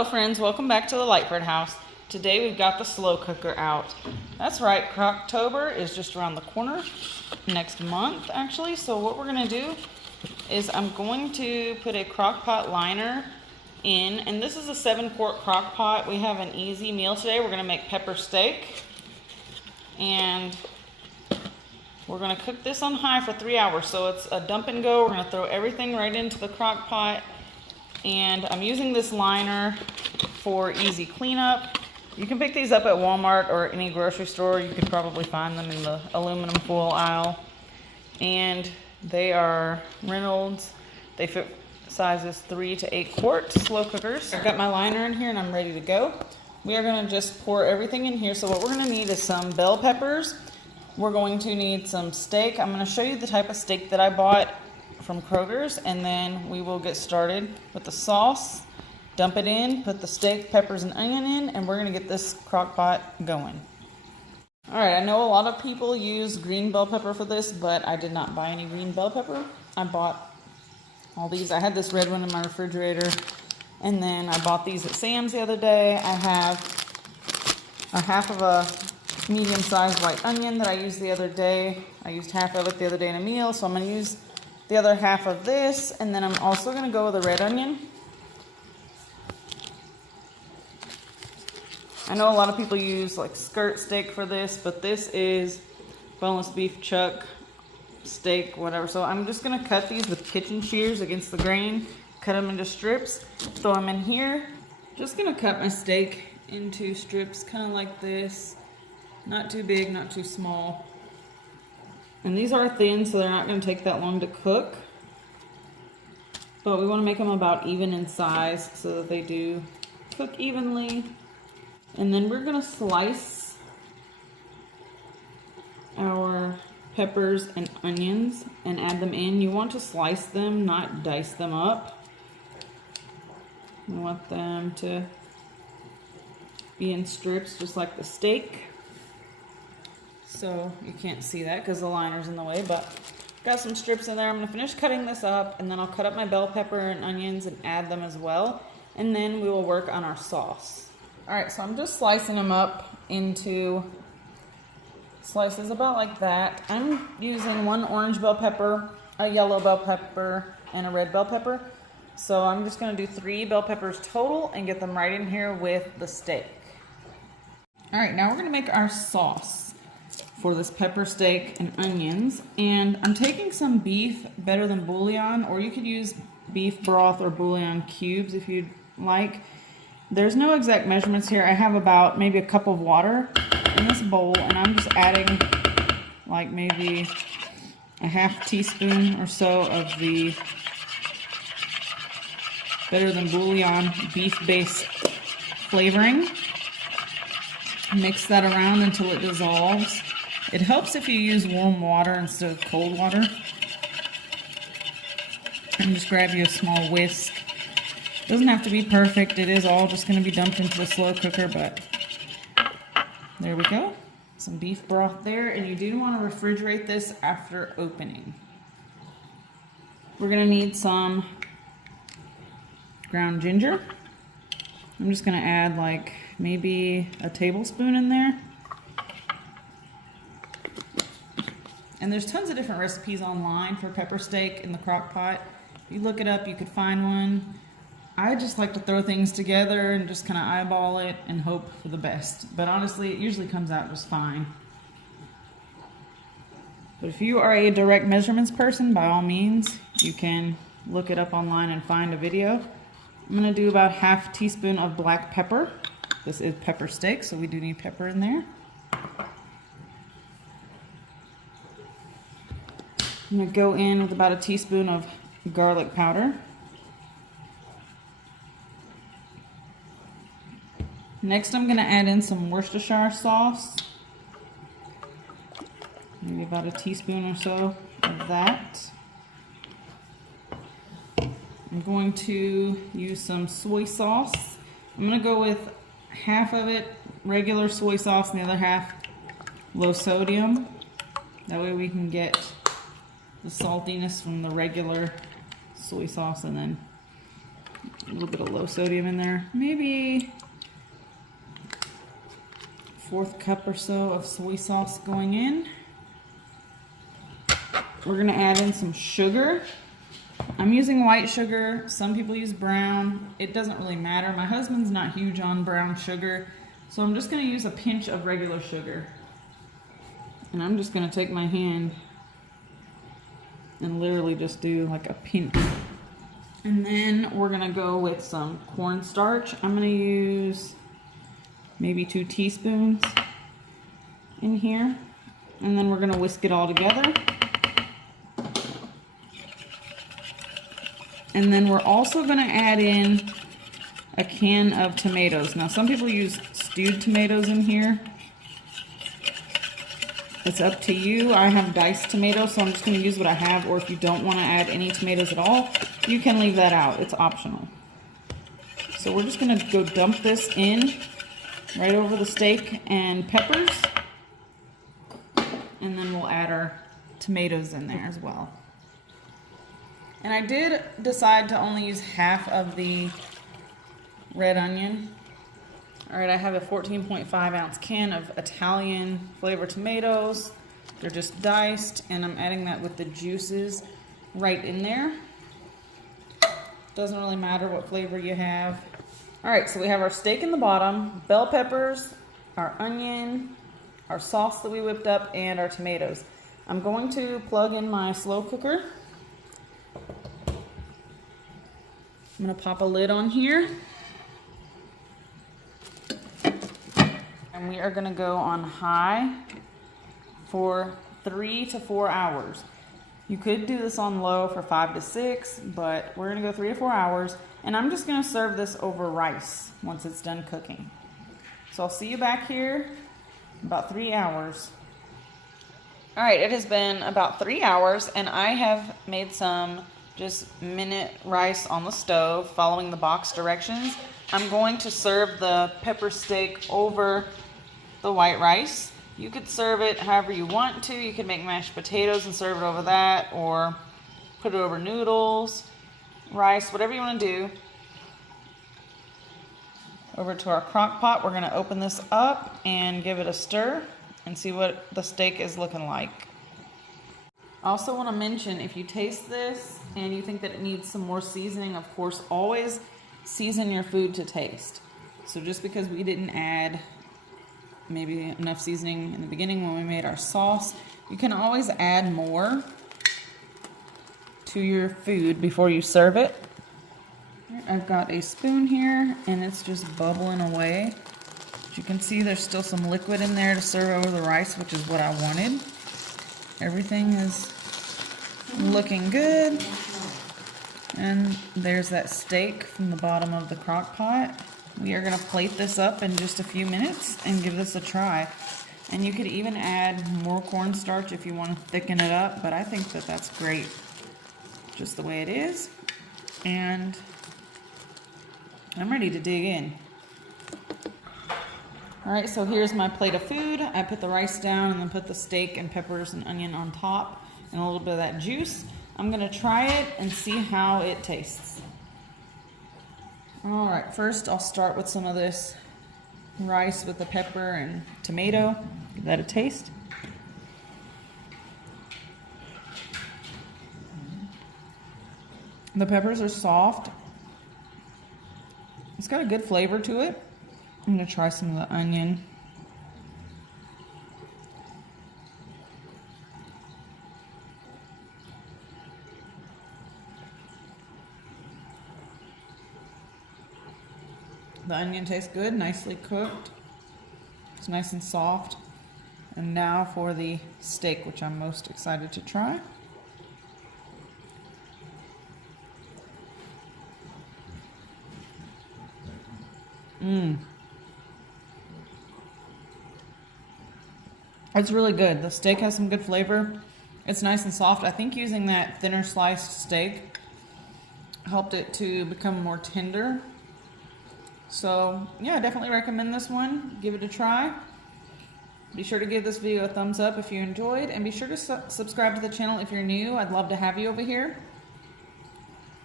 Hello friends, welcome back to the Lightbird house. Today we've got the slow cooker out. That's right, Crocktober is just around the corner, next month actually. So what we're gonna do is I'm going to put a crock pot liner in, and this is a 7-quart crock pot. We have an easy meal today. We're gonna make pepper steak, and we're gonna cook this on high for 3 hours. So it's a dump and go. We're gonna throw everything right into the crock pot. And I'm using this liner for easy cleanup. You can pick these up at Walmart or any grocery store. You could probably find them in the aluminum foil aisle. And they are Reynolds. They fit sizes 3 to 8 quart slow cookers. I've got my liner in here and I'm ready to go. We are gonna just pour everything in here. So what we're gonna need is some bell peppers. We're going to need some steak. I'm gonna show you the type of steak that I bought from Kroger's, and then we will get started with the sauce. Dump it in, put the steak, peppers, and onion in, and we're gonna get this crock pot going. All right, I know a lot of people use green bell pepper for this, but I did not buy any green bell pepper. I bought all these. I had this red one in my refrigerator, and then I bought these at Sam's the other day. I have a half of a medium-sized white onion that I used the other day. I used half of it the other day in a meal, so I'm gonna use the other half of this, and then I'm also gonna go with a red onion. I know a lot of people use like skirt steak for this, but this is boneless beef chuck steak, whatever. So I'm just gonna cut these with kitchen shears against the grain, cut them into strips, throw them in here. Just gonna cut my steak into strips, kind of like this. Not too big, not too small. And these are thin, so they're not going to take that long to cook. But we want to make them about even in size so that they do cook evenly. And then we're going to slice our peppers and onions and add them in. You want to slice them, not dice them up. You want them to be in strips just like the steak. So you can't see that because the liner's in the way, but got some strips in there. I'm gonna finish cutting this up, and then I'll cut up my bell pepper and onions and add them as well. And then we will work on our sauce. All right, so I'm just slicing them up into slices about like that. I'm using 1 orange bell pepper, a yellow bell pepper, and a red bell pepper. So I'm just gonna do 3 bell peppers total and get them right in here with the steak. All right, now we're gonna make our sauce for this pepper steak and onions. And I'm taking some beef better than bouillon, or you could use beef broth or bouillon cubes if you'd like. There's no exact measurements here. I have about maybe a cup of water in this bowl, and I'm just adding like maybe a half teaspoon or so of the better than bouillon beef base flavoring. Mix that around until it dissolves. It helps if you use warm water instead of cold water. And just grab you a small whisk. Doesn't have to be perfect. It is all just going to be dumped into the slow cooker, but there we go. Some beef broth there, and you do want to refrigerate this after opening. We're going to need some ground ginger. I'm just going to add like maybe a tablespoon in there. And there's tons of different recipes online for pepper steak in the crock pot. If you look it up, you could find one. I just like to throw things together and just kind of eyeball it and hope for the best. But honestly, it usually comes out just fine. But if you are a direct measurements person, by all means, you can look it up online and find a video. I'm gonna do about half teaspoon of black pepper. This is pepper steak, so we do need pepper in there. I'm gonna go in with about a teaspoon of garlic powder. Next, I'm gonna add in some Worcestershire sauce. Maybe about a teaspoon or so of that. I'm going to use some soy sauce. I'm gonna go with half of it regular soy sauce and the other half low sodium. That way we can get the saltiness from the regular soy sauce, and then A little bit of low sodium in there. Maybe 1/4 cup or so of soy sauce going in. We're gonna add in some sugar. I'm using white sugar. Some people use brown. It doesn't really matter. My husband's not huge on brown sugar, so I'm just gonna use a pinch of regular sugar. And I'm just gonna take my hand and literally just do like a pinch. And then we're gonna go with some cornstarch. I'm gonna use maybe 2 teaspoons in here. And then we're gonna whisk it all together. And then we're also gonna add in a can of tomatoes. Now some people use stewed tomatoes in here. It's up to you. I have diced tomatoes, so I'm just gonna use what I have, or if you don't wanna add any tomatoes at all, you can leave that out. It's optional. So we're just gonna go dump this in right over the steak and peppers. And then we'll add our tomatoes in there as well. And I did decide to only use half of the red onion. All right, I have a 14.5 ounce can of Italian flavor tomatoes. They're just diced, and I'm adding that with the juices right in there. Doesn't really matter what flavor you have. All right, so we have our steak in the bottom, bell peppers, our onion, our sauce that we whipped up, and our tomatoes. I'm going to plug in my slow cooker. I'm gonna pop a lid on here. And we are gonna go on high for 3 to 4 hours. You could do this on low for 5 to 6, but we're gonna go 3 to 4 hours. And I'm just gonna serve this over rice once it's done cooking. So I'll see you back here in about 3 hours. All right, it has been about 3 hours, and I have made some just minute rice on the stove following the box directions. I'm going to serve the pepper steak over the white rice. You could serve it however you want to. You could make mashed potatoes and serve it over that, or put it over noodles, rice, whatever you want to do. Over to our crock pot, we're going to open this up and give it a stir and see what the steak is looking like. I also want to mention, if you taste this and you think that it needs some more seasoning, of course, always season your food to taste. So just because we didn't add maybe enough seasoning in the beginning when we made our sauce, you can always add more to your food before you serve it. I've got a spoon here, and it's just bubbling away. As you can see, there's still some liquid in there to serve over the rice, which is what I wanted. Everything is looking good. And there's that steak from the bottom of the crock pot. We are gonna plate this up in just a few minutes and give this a try. And you could even add more cornstarch if you want to thicken it up, but I think that that's great just the way it is. And I'm ready to dig in. All right, so here's my plate of food. I put the rice down and then put the steak and peppers and onion on top and a little bit of that juice. I'm gonna try it and see how it tastes. All right, first I'll start with some of this rice with the pepper and tomato. Give that a taste. The peppers are soft. It's got a good flavor to it. I'm gonna try some of the onion. The onion tastes good, nicely cooked. It's nice and soft. And now for the steak, which I'm most excited to try. It's really good. The steak has some good flavor. It's nice and soft. I think using that thinner sliced steak helped it to become more tender. So yeah, I definitely recommend this one. Give it a try. Be sure to give this video a thumbs up if you enjoyed, and be sure to subscribe to the channel if you're new. I'd love to have you over here.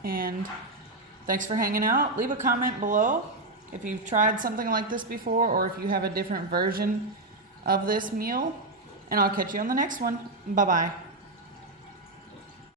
And Thanks for hanging out. Leave a comment below if you've tried something like this before or if you have a different version of this meal. And I'll catch you on the next one. Bye-bye.